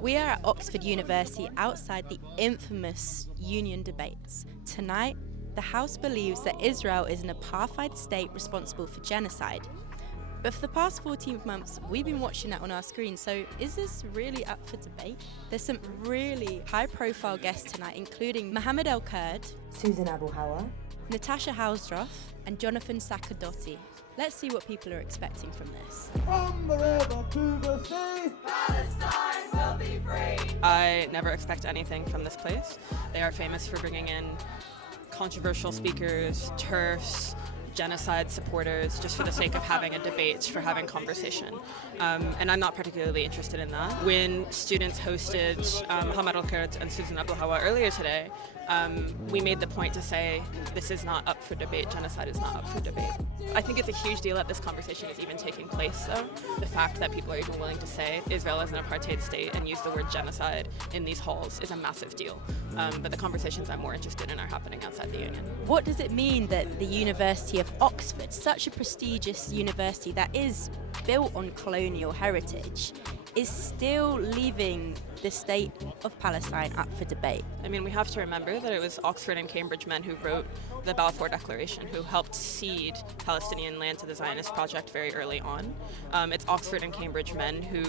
We are at Oxford University outside the infamous union debates. Tonight, the House believes that Israel is an apartheid state responsible for genocide. But for the past 14 months, we've been watching that on our screen, so is this really up for debate? There's some really high-profile guests tonight, including Mohammed El-Kurd, Susan Abu Hawa, Natasha Hausdorff, and Jonathan Sakadotti. Let's see what people are expecting from this. From the river to the sea, Palestine will be free. I never expect anything from this place. They are famous for bringing in controversial speakers, TERFs, genocide supporters, just for the sake of having a debate, for having conversation. And I'm not particularly interested in that. When students hosted Mohammed El-Kurd and Susan Abu Hawa earlier today, we made the point to say this is not up for debate, genocide is not up for debate. I think it's a huge deal that this conversation is even taking place, though. The fact that people are even willing to say Israel is an apartheid state and use the word genocide in these halls is a massive deal. But the conversations I'm more interested in are happening outside the union. What does it mean that the University of Oxford, such a prestigious university that is built on colonial heritage, is still leaving the state of Palestine up for debate? I mean, we have to remember that it was Oxford and Cambridge men who wrote the Balfour Declaration, who helped cede Palestinian land to the Zionist project very early on. It's Oxford and Cambridge men who,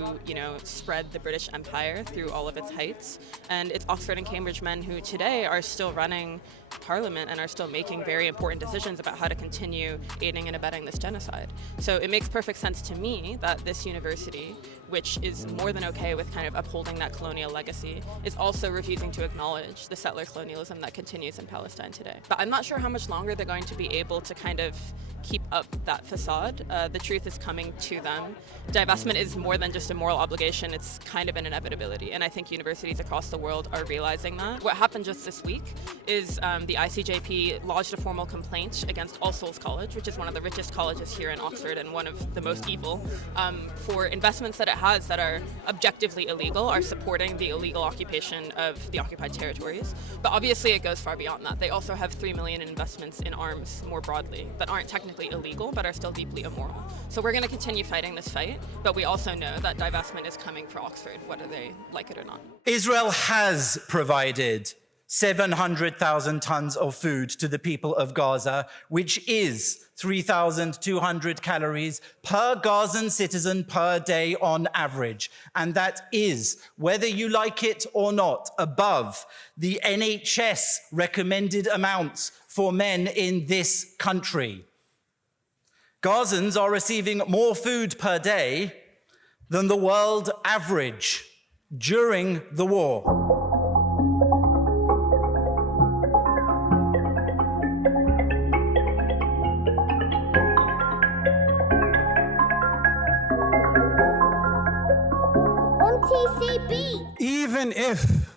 spread the British Empire through all of its heights. And it's Oxford and Cambridge men who today are still running Parliament and are still making very important decisions about how to continue aiding and abetting this genocide. So it makes perfect sense to me that this university, which is more than okay with kind of upholding that colonial legacy, is also refusing to acknowledge the settler colonialism that continues in Palestine today. But I'm not sure how much longer they're going to be able to kind of keep up that facade. The truth is coming to them. Divestment is more than just a moral obligation, it's kind of an inevitability, and I think universities across the world are realizing that. What happened just this week is the ICJP lodged a formal complaint against All Souls College, which is one of the richest colleges here in Oxford and one of the most evil, for investments that it has that are objectively illegal, are supporting the illegal occupation of the occupied territories. But obviously it goes far beyond that. They also have 3 million in investments in arms more broadly that aren't technically illegal but are still deeply immoral. So we're going to continue fighting this fight, but we also know that divestment is coming for Oxford, whether they like it or not. Israel has provided 700,000 tons of food to the people of Gaza, which is 3,200 calories per Gazan citizen per day on average. And that is, whether you like it or not, above the NHS recommended amounts for men in this country. Gazans are receiving more food per day than the world average during the war. Even if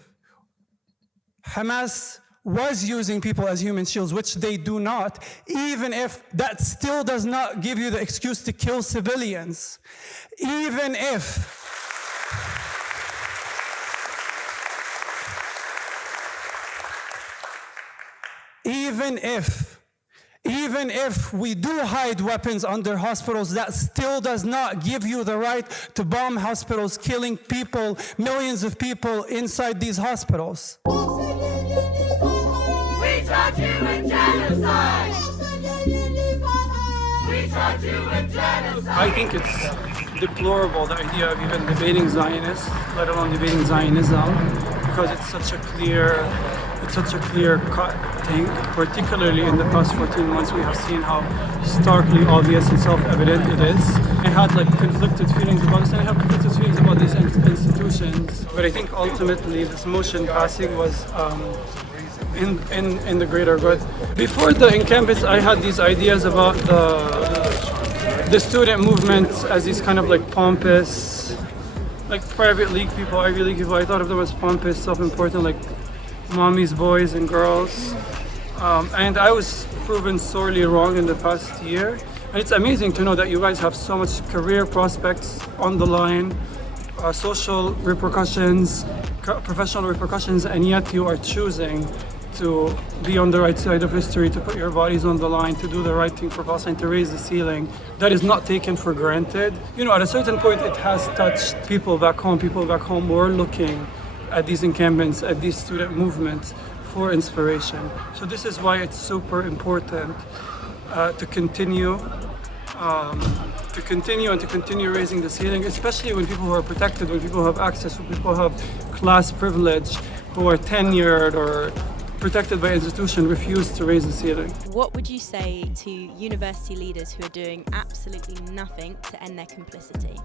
Hamas was using people as human shields, which they do not, even if that still does not give you the excuse to kill civilians, even if we do hide weapons under hospitals, that still does not give you the right to bomb hospitals, killing people, millions of people inside these hospitals. We charge you with genocide! We charge you with genocide! I think it's deplorable, the idea of even debating Zionists, let alone debating Zionism, because it's such a clear-cut thing. Particularly in the past 14 months, we have seen how starkly obvious and self-evident it is. I had conflicted feelings about this, and I have conflicted feelings about these institutions. But I think ultimately this motion passing was in the greater good. Before the encampments, I had these ideas about the student movement as these kind of pompous, private league people, Ivy League people. I thought of them as pompous, self-important, mommy's boys and girls. And I was proven sorely wrong in the past year. And it's amazing to know that you guys have so much career prospects on the line, social repercussions, professional repercussions, and yet you are choosing to be on the right side of history, to put your bodies on the line, to do the right thing for Palestine, to raise the ceiling, that is not taken for granted. You know, at a certain point, it has touched people back home. People back home were looking at these encampments, at these student movements for inspiration. So this is why it's super important to continue raising the ceiling, especially when people who are protected, when people have access, when people have class privilege, who are tenured or protected by institution, refuse to raise the ceiling. What would you say to university leaders who are doing absolutely nothing to end their complicity?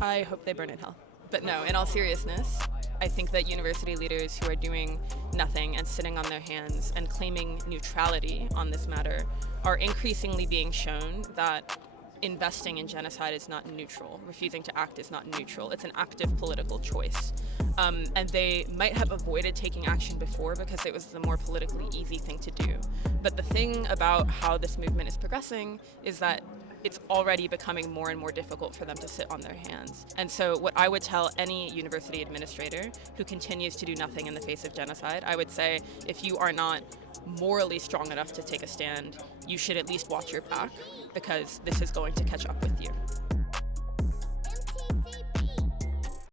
I hope they burn in hell. But no, in all seriousness, I think that university leaders who are doing nothing and sitting on their hands and claiming neutrality on this matter are increasingly being shown that investing in genocide is not neutral. Refusing to act is not neutral. It's an active political choice. And they might have avoided taking action before because it was the more politically easy thing to do. But the thing about how this movement is progressing is that it's already becoming more and more difficult for them to sit on their hands. And so what I would tell any university administrator who continues to do nothing in the face of genocide, I would say, if you are not morally strong enough to take a stand, you should at least watch your back, because this is going to catch up with you.